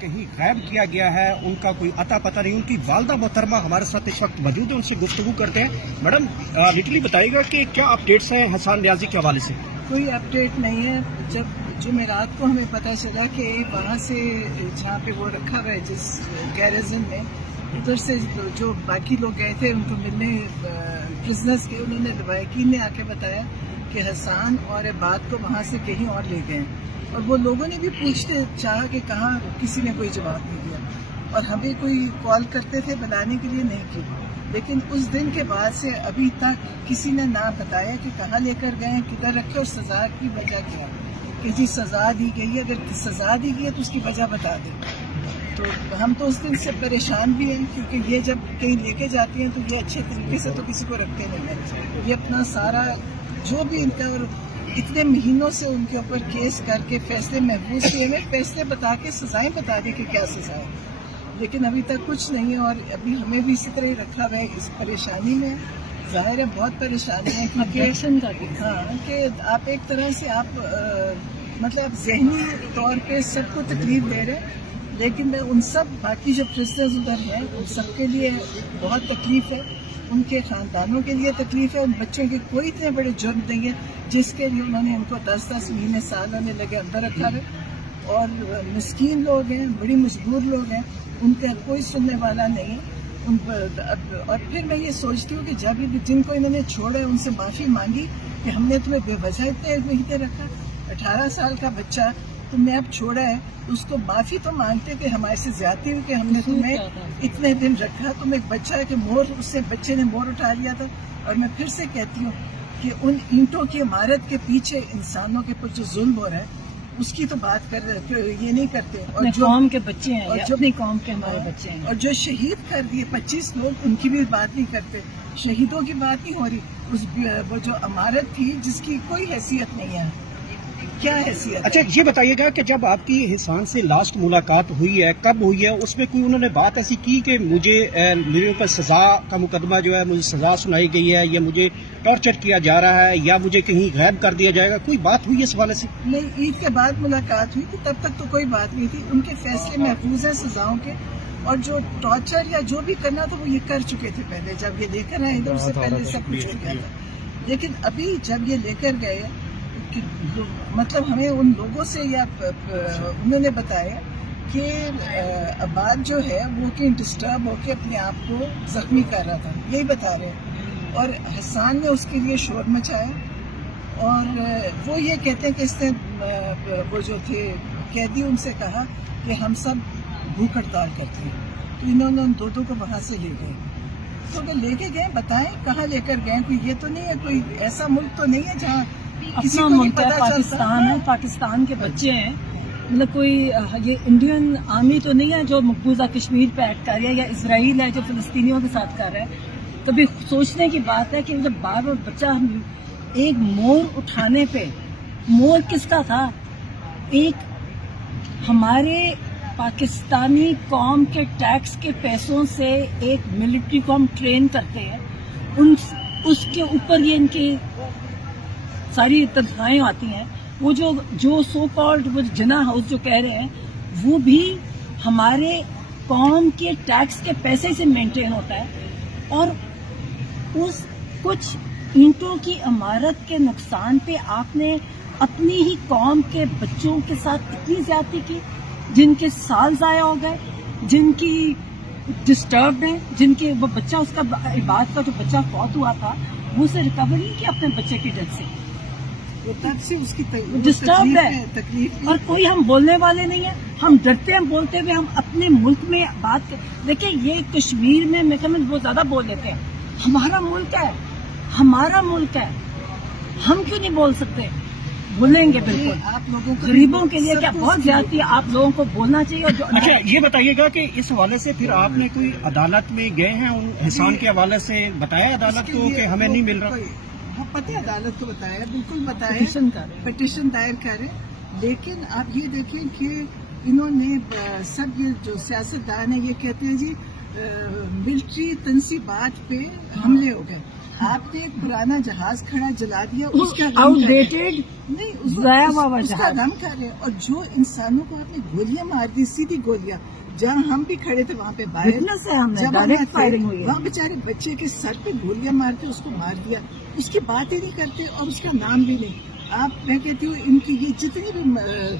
کہیں غائب کیا گیا ہے، ان کا کوئی اتا پتہ نہیں. ان کی والدہ محترمہ ہمارے ساتھ اس وقت موجود ہے، ان سے گفتگو کرتے ہیں. میڈم لٹرلی بتائیے گا کہ کیا اپڈیٹس ہیں حسان نیازی کے حوالے سے؟ کوئی اپڈیٹ نہیں ہے. جب جمعرات کو ہمیں پتہ چلا کہ وہاں سے جہاں پہ وہ رکھا ہوا ہے جس گیرزن میں، ادھر سے جو باقی لوگ گئے تھے ان کو ملنے پرزنرز کے، انہوں نے لوائقین نے آ کے بتایا کہ حسان اور عباد کو وہاں سے کہیں اور لے گئے. اور وہ لوگوں نے بھی پوچھتے چاہا کہ کہاں، کسی نے کوئی جواب نہیں دیا. اور ہمیں کوئی کال کرتے تھے بلانے کے لیے، نہیں کی. لیکن اس دن کے بعد سے ابھی تک کسی نے نہ بتایا کہ کہاں لے کر گئے، کدھر رکھے، اور سزا کی وجہ کیا کہ جی سزا دی گئی ہے. اگر سزا دی گئی ہے تو اس کی وجہ بتا دیں. تو ہم تو اس دن سے پریشان بھی ہیں، کیونکہ یہ جب کہیں لے کے جاتی ہیں تو یہ اچھے طریقے سے تو کسی کو رکھتے نہیں ہیں. یہ اپنا سارا جو بھی ان کا، اور اتنے مہینوں سے ان کے اوپر کیس کر کے فیصلے محفوظ کیے ہوئے، فیصلے بتا کے سزائیں بتا دیں کہ کیا سزا ہے، لیکن ابھی تک کچھ نہیں ہے. اور ابھی ہمیں بھی اسی طرح ہی رکھا ہوا ہے اس پریشانی میں. ظاہر ہے بہت پریشانی ہے، کہ آپ ایک طرح سے آپ مطلب ذہنی طور پہ سب کو تکلیف دے رہے ہیں. لیکن میں ان سب باقی جو پرزنرز ادھر ہیں ان سب کے لیے بہت تکلیف ہے، ان کے خاندانوں کے لیے تکلیف ہے. ان بچوں کے کوئی اتنے بڑے جرم نہیں ہے جس کے لیے انہوں نے ان کو 10-10 مہینے سال ہونے لگے اندر رکھا ہے. اور مسکین لوگ ہیں، بڑی مجبور لوگ ہیں، ان کا کوئی سننے والا نہیں ہے. اور پھر میں یہ سوچتی ہوں کہ جب جن کو انہوں نے چھوڑا ہے ان سے معافی مانگی کہ ہم نے تمہیں بے وجہ اتنے مہینے رکھا. 18 سال کا بچہ تم نے اب چھوڑا ہے تو اس کو معافی تو مانگتے کہ ہمارے سے زیادتی ہوئی کہ ہم نے تمہیں اتنے دن رکھا. تم ایک بچہ ہے کہ اس سے بچے نے مور اٹھا لیا تھا. اور میں پھر سے کہتی ہوں کہ ان اینٹوں کی عمارت کے پیچھے انسانوں کے اوپر جو ظلم ہو رہا ہے اس کی تو بات کر رہے، یہ نہیں کرتے. اور جو قوم کے بچے ہیں، اور جو اپنی قوم کے ہمارے بچے ہیں، اور جو شہید کر دیے 25 لوگ، ان کی بھی بات نہیں کرتے. شہیدوں کی بات نہیں ہو رہی. وہ جو عمارت تھی جس کی کوئی حیثیت نہیں ہے، کیا حیثیت؟ اچھا یہ بتائیے گا کہ جب آپ کی حسان سے لاسٹ ملاقات ہوئی ہے، کب ہوئی ہے؟ اس میں کوئی انہوں نے بات ایسی کی کہ میرے اوپر سزا کا مقدمہ جو ہے، مجھے سزا سنائی گئی ہے، یا مجھے ٹارچر کیا جا رہا ہے، یا مجھے کہیں غائب کر دیا جائے گا؟ کوئی بات ہوئی اس حوالے سے؟ نہیں، عید کے بعد ملاقات ہوئی تھی، تب تک تو کوئی بات نہیں تھی. ان کے فیصلے محفوظ ہیں سزاؤں کے، اور جو ٹارچر یا جو بھی کرنا تھا وہ یہ کر چکے تھے پہلے. جب یہ لے کر آئے ادھر سے پہلے سب کچھ ہو گیا تھا. لیکن ابھی جب یہ لے کر گئے، مطلب ہمیں ان لوگوں سے یا انہوں نے بتایا کہ عباد جو ہے وہ کہ ڈسٹرب ہو کے اپنے آپ کو زخمی کر رہا تھا، یہی بتا رہے ہیں. اور حسان نے اس کے لیے شور مچایا، اور وہ یہ کہتے ہیں کہ اس نے وہ جو تھے قیدی ان سے کہا کہ ہم سب بھوک ہڑتال کرتے ہیں. تو انہوں نے ان دو کو وہاں سے لے گئے. تو وہ لے کے گئے، بتائیں کہاں لے کر گئے. کوئی یہ تو نہیں ہے، کوئی ایسا ملک تو نہیں ہے جہاں کسی کو نہیں پتا. پاکستان ہے، پاکستان کے بچے ہیں. مطلب کوئی یہ انڈین آرمی تو نہیں ہے جو مقبوضہ کشمیر پہ ایڈ کر رہا ہے، یا اسرائیل ہے جو فلسطینیوں کے ساتھ کر رہا ہے. کبھی سوچنے کی بات ہے کہ جب بار بار بچہ ایک مور اٹھانے پہ، مور کس کا تھا؟ ایک ہمارے پاکستانی قوم کے ٹیکس کے پیسوں سے ایک ملٹری کو ہم ٹرین کرتے ہیں، اس کے اوپر یہ ان کی ساری تنخواہیں آتی ہیں. وہ جو سو کالڈ وہ جنا ہاؤس جو کہہ رہے ہیں، وہ بھی ہمارے قوم کے ٹیکس کے پیسے سے مینٹین ہوتا ہے. اور اس کچھ اینٹوں کی عمارت کے نقصان پہ آپ نے اپنی ہی قوم کے بچوں کے ساتھ اتنی زیادتی کی، جن کے سال ضائع ہو گئے، جن کی ڈسٹربڈ ہیں، جن کے وہ بچہ، اس کا عباد کا جو بچہ فوت ہوا تھا، وہ اسے ریکور نہیں کیا اپنے بچے کی ڈیتھ سے. تب سے اس کی ڈسٹربڈ ہے. اور کوئی ہم بولنے والے نہیں ہیں. ہم ڈرتے ہیں بولتے ہوئے. ہم اپنے ملک میں بات دیکھیں، یہ کشمیر میں بہت زیادہ بول لیتے ہیں. ہمارا ملک ہے، ہمارا ملک ہے، ہم کیوں نہیں بول سکتے؟ بولیں گے بالکل. آپ لوگوں کو غریبوں کے لیے کیا بہت زیادتی ہے، آپ لوگوں کو بولنا چاہیے. اور اچھا یہ بتائیے گا کہ اس حوالے سے پھر آپ نے کوئی عدالت میں گئے ہیں؟ ان حسان کے حوالے سے بتایا عدالت کو کہ ہمیں نہیں مل رہا؟ وہ پتہ ہے عدالت کو بتایا، بالکل بتایا، پٹیشن دائر کرے. لیکن آپ یہ دیکھیں کہ انہوں نے سب یہ جو سیاستدان ہیں یہ کہتے ہیں جی ملٹری تنصیبات پہ حملے ہو گئے. آپ نے ایک پرانا جہاز کھڑا جلا دیا، اس کا آؤٹ ڈیٹڈ نہیں ضائع ہوا اس کا جہاز. غم کر رہے ہیں. اور جو انسانوں کو آپ نے گولیاں مار دی، سیدھی گولیاں، جہاں ہم بھی کھڑے تھے وہاں پہ باہر وٹنس ہے، ہم نے جب ڈائریکٹ فائرنگ ہوئی ہے. وہاں بیچارے بچے کے سر پہ گولیاں مارتے اس کو مار دیا، اس کی بات ہی نہیں کرتے اور اس کا نام بھی نہیں. آپ میں کہتی ہوں ان کی یہ جتنی بھی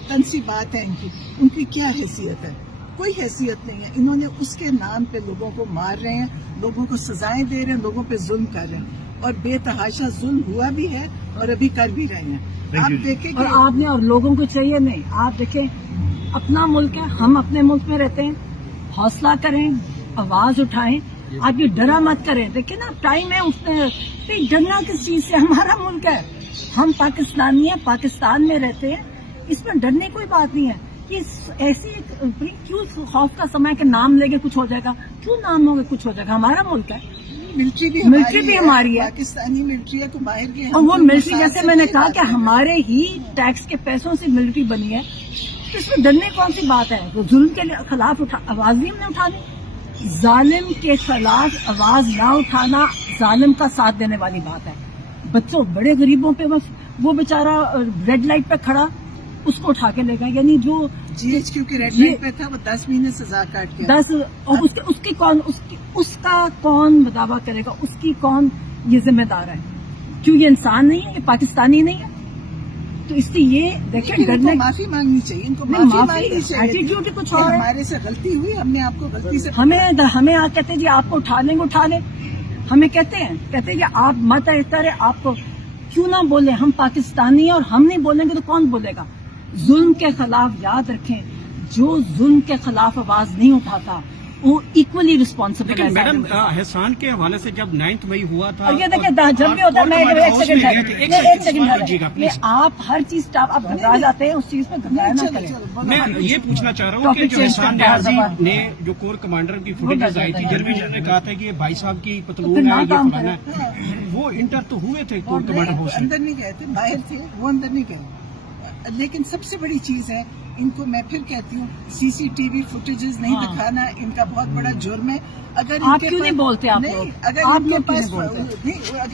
تنسی بات ہے ان کی کیا حیثیت ہے؟ کوئی حیثیت نہیں ہے. انہوں نے اس کے نام پہ لوگوں کو مار رہے ہیں، لوگوں کو سزائیں دے رہے ہیں، لوگوں پہ ظلم کر رہے ہیں اور بے تحاشا ظلم ہوا بھی ہے اور ابھی کر بھی رہے ہیں. آپ دیکھیں اور آپ نے اور لوگوں کو چاہیے نہیں. آپ دیکھیں اپنا ملک ہے، ہم اپنے ملک میں رہتے ہیں، حوصلہ کریں، آواز اٹھائیں. آپ یہ ڈرا مت کریں. دیکھیں نا ٹائم ہے اس میں ڈرنا کس چیز سے؟ ہمارا ملک ہے، ہم پاکستانی ہیں، پاکستان میں رہتے ہیں، اس میں ڈرنے کوئی بات نہیں ہے. یہ ایسی کیوں خوف کا سمے کہ نام لے کے کچھ ہو جائے گا؟ کیوں نام ہوگا کچھ ہو جائے گا؟ ہمارا ملک ہے، ملٹری بھی ہماری ہے. پاکستانی ملٹری ہے تو باہر کی. اور وہ ملٹری جیسے میں نے کہا کہ ہمارے ہی ٹیکس کے پیسوں سے ملٹری بنی ہے، تو اس میں ڈرنے کون سی بات ہے؟ وہ ظلم کے خلاف آواز نہیں ہم نے اٹھانی. ظالم کے خلاف آواز نہ اٹھانا ظالم کا ساتھ دینے والی بات ہے. بچوں بڑے غریبوں پہ وہ بیچارہ ریڈ لائٹ پہ کھڑا، اس کو اٹھا کے لے گا. یعنی جو جی ایچ کیو کی ریڈ لائٹ پہ تھا وہ 10 مہینے سزا کاٹ کے 10 اور اس کا کون دعویٰ کرے گا؟ اس کی کون یہ ذمہ دار ہے؟ کیوں یہ انسان نہیں ہے؟ یہ پاکستانی نہیں ہے؟ تو اس لیے یہ دیکھیں ان کو ڈرنے معافی مانگنی چاہیے، ان کو نہیں، معافی معافی مانگنی چاہیے. ایٹیٹیوڈ کچھ کہ اور ہے. ہمارے سے غلطی ہوئی، ہم نے آپ کو غلطی سے ہمیں آپ کہتے ہیں جی آپ کو اٹھا لیں گے، اٹھا لیں. ہمیں کہتے ہیں کہ آپ مت اترے، آپ کو کیوں نہ بولیں؟ ہم پاکستانی ہیں اور ہم نہیں بولیں گے تو کون بولے گا؟ ظلم کے خلاف یاد رکھیں، جو ظلم کے خلاف آواز نہیں اٹھاتا وہ ایکولی ریسپانسبل ہے. لیکن میڈم احسان کے حوالے سے جب 9 مئی ہوا تھا، اور یہ دیکھیں جب بھی ہوتا ہے، میں ایک سیکنڈ آپ ہر چیز آپ گھبرا جاتے ہیں، اس چیز پہ گھبرایا نہ کریں. میں یہ پوچھنا چاہ رہا ہوں کہ جو احسان نیازی نے جو کور کمانڈر کی فوٹیجز آئی تھی، جروی نے کہا تھا کہ یہ بھائی صاحب کی پتلون ہے، یہ فلانا ہے، وہ انٹر تو ہوئے تھے کور کمانڈر ہاؤس اندر نہیں گئے تھے، باہر تھے، وہ اندر نہیں گئے. لیکن سب سے بڑی چیز ہے، ان کو میں پھر کہتی ہوں CCTV فوٹیجز نہیں دکھانا ان کا بہت بڑا جرم ہے. اگر آپ کیوں نہیں بولتے؟ آپ نہیں، اگر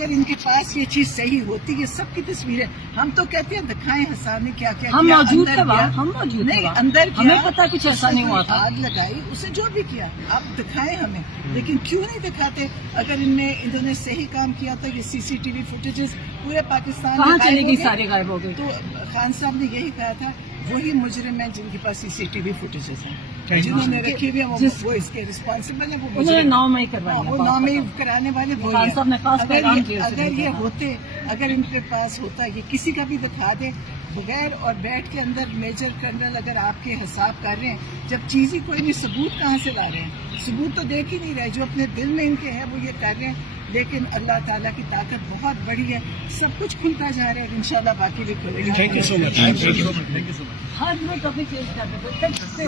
ان کے پاس یہ چیز صحیح ہوتی، یہ سب کی تصویریں ہم تو کہتے ہیں دکھائیں حسان نے کیا کیا. ہم موجود تھے وہاں، ہم موجود تھے نہیں، اندر ہمیں پتا کچھ ایسا نہیں ہوا تھا. آگ لگائی، اسے جو بھی کیا آپ دکھائیں ہمیں. لیکن کیوں نہیں دکھاتے؟ اگر انہوں نے صحیح کام کیا تو یہ CCTV فوٹیجز پورے پاکستان کہاں چلے گئی؟ سارے غائب ہو گئے. تو خان صاحب نے یہی کہا تھا وہی مجرم ہیں جن کے پاس CCTV فوٹیجز ہیں، جنہوں نے رکھی ہوئی ہیں وہ اس کے ریسپانسبل ہیں. انہوں نے 9 مئی کروائی، وہ 9 مئی کرانے والے وہی خان صاحب نے خاص پیغام ہیں. اگر یہ ہوتے، اگر ان کے پاس ہوتا، یہ کسی کا بھی دکھا دے بغیر اور بیٹھ کے اندر میجر کرنل اگر آپ کے حساب کر رہے ہیں، جب چیز ہی کوئی نہیں، ثبوت کہاں سے لا رہے ہیں؟ ثبوت تو دیکھ ہی نہیں رہے، جو اپنے دل میں ان کے ہے وہ یہ کر رہے ہیں. لیکن اللہ تعالیٰ کی طاقت بہت بڑی ہے، سب کچھ کھلتا جا رہا ہے، انشاءاللہ باقی بھی کھلے گا. تھینک یو سو مچ. ہر میں ٹاپک چینج کر دیتے